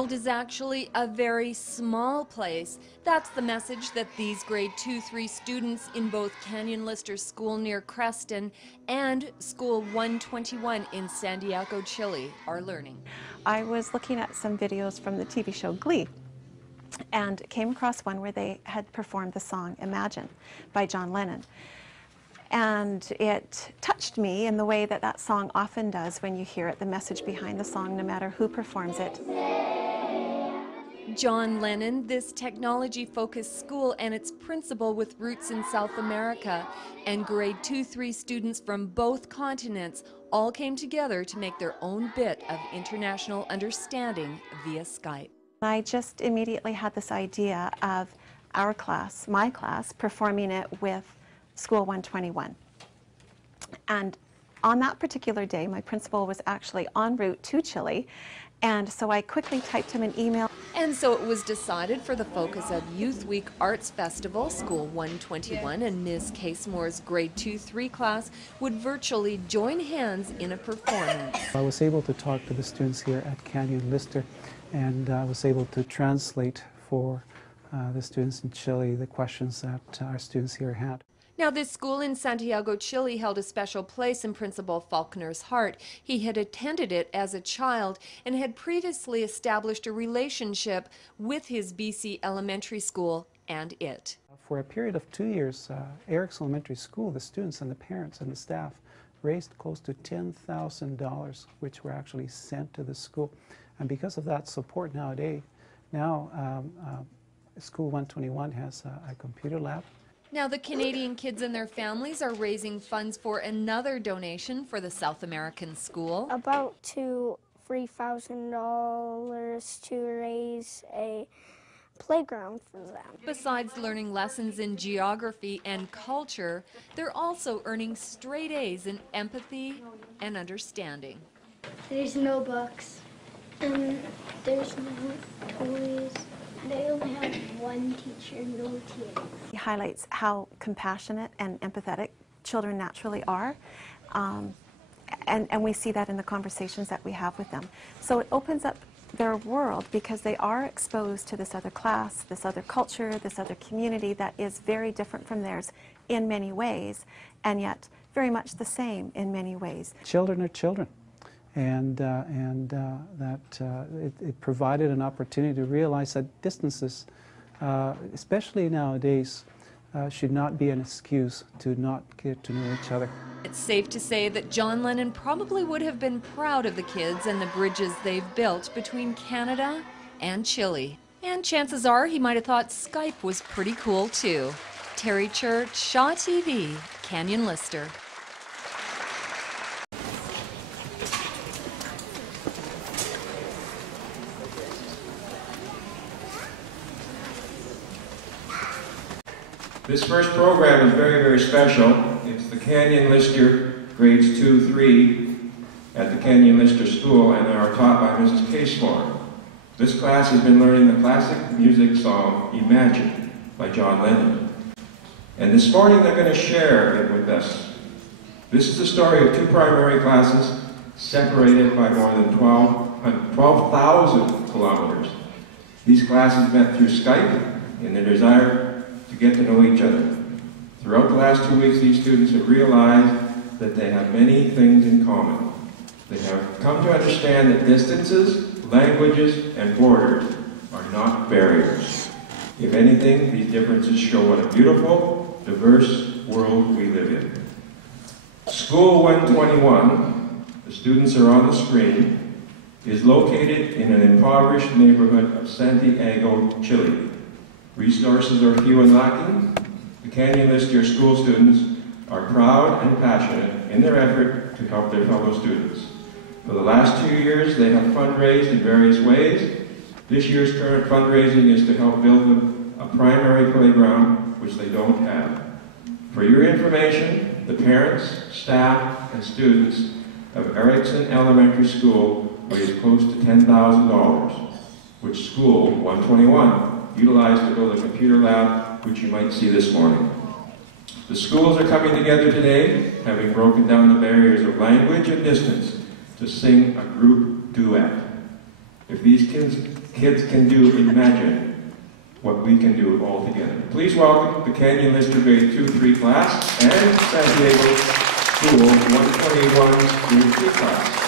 world is actually a very small place. That's the message that these grade 2-3 students in both Canyon Lister School near Creston and School 121 in Santiago, Chile are learning. I was looking at some videos from the TV show Glee and came across one where they had performed the song Imagine by John Lennon. And it touched me in the way that that song often does when you hear it, the message behind the song, no matter who performs it. John Lennon, this technology-focused school and its principal with roots in South America, and grade 2-3 students from both continents all came together to make their own bit of international understanding via Skype. I just immediately had this idea of our class, my class, performing it with School 121. And on that particular day, my principal was actually en route to Chile, and so I quickly typed him an email. And so it was decided for the focus of Youth Week Arts Festival, School 121 and Ms. Casemore's grade 2-3 class would virtually join hands in a performance. I was able to talk to the students here at Canyon Lister, and I was able to translate for the students in Chile the questions that our students here had. Now, this school in Santiago, Chile held a special place in Principal Faulkner's heart. He had attended it as a child and had previously established a relationship with his BC elementary school and it. For a period of 2 years, Eric's Elementary School, the students and the parents and the staff raised close to $10,000, which were actually sent to the school. And because of that support nowadays, School 121 has a computer lab. Now, the Canadian kids and their families are raising funds for another donation for the South American school. About $3,000 to raise a playground for them. Besides learning lessons in geography and culture, they're also earning straight A's in empathy and understanding. There's no books, and there's no toys. They only have one teacher, no TA. He highlights how compassionate and empathetic children naturally are, and we see that in the conversations that we have with them. So it opens up their world because they are exposed to this other class, this other culture, this other community that is very different from theirs in many ways, and yet very much the same in many ways. Children are children. And it provided an opportunity to realize that distances, especially nowadays, should not be an excuse to not get to know each other. It's safe to say that John Lennon probably would have been proud of the kids and the bridges they've built between Canada and Chile. And chances are he might have thought Skype was pretty cool too. Terry Church, Shaw TV, Canyon Lister. This first program is very, very special. It's the Canyon Lister grades 2-3 at the Canyon Lister School and are taught by Mrs. Casemore. This class has been learning the classic music song Imagine by John Lennon. And this morning they're going to share it with us. This is the story of two primary classes separated by more than 12,000 kilometers. These classes met through Skype in their desire to get to know each other. Throughout the last 2 weeks, these students have realized that they have many things in common. They have come to understand that distances, languages, and borders are not barriers. If anything, these differences show what a beautiful, diverse world we live in. School 121, the students are on the screen, is located in an impoverished neighborhood of Santiago, Chile. Resources are few and lacking. The Canyon Lister school students are proud and passionate in their effort to help their fellow students. For the last 2 years, they have fundraised in various ways. This year's current fundraising is to help build a primary playground, which they don't have. For your information, the parents, staff, and students of Erickson Elementary School raised close to $10,000, which School 121 utilized to build a computer lab, which you might see this morning. The schools are coming together today, having broken down the barriers of language and distance, to sing a group duet. If these kids kids can do, imagine what we can do all together. Please welcome the Canyon Lister Grade 2-3 class and Santiago School 121 Grade 3 class.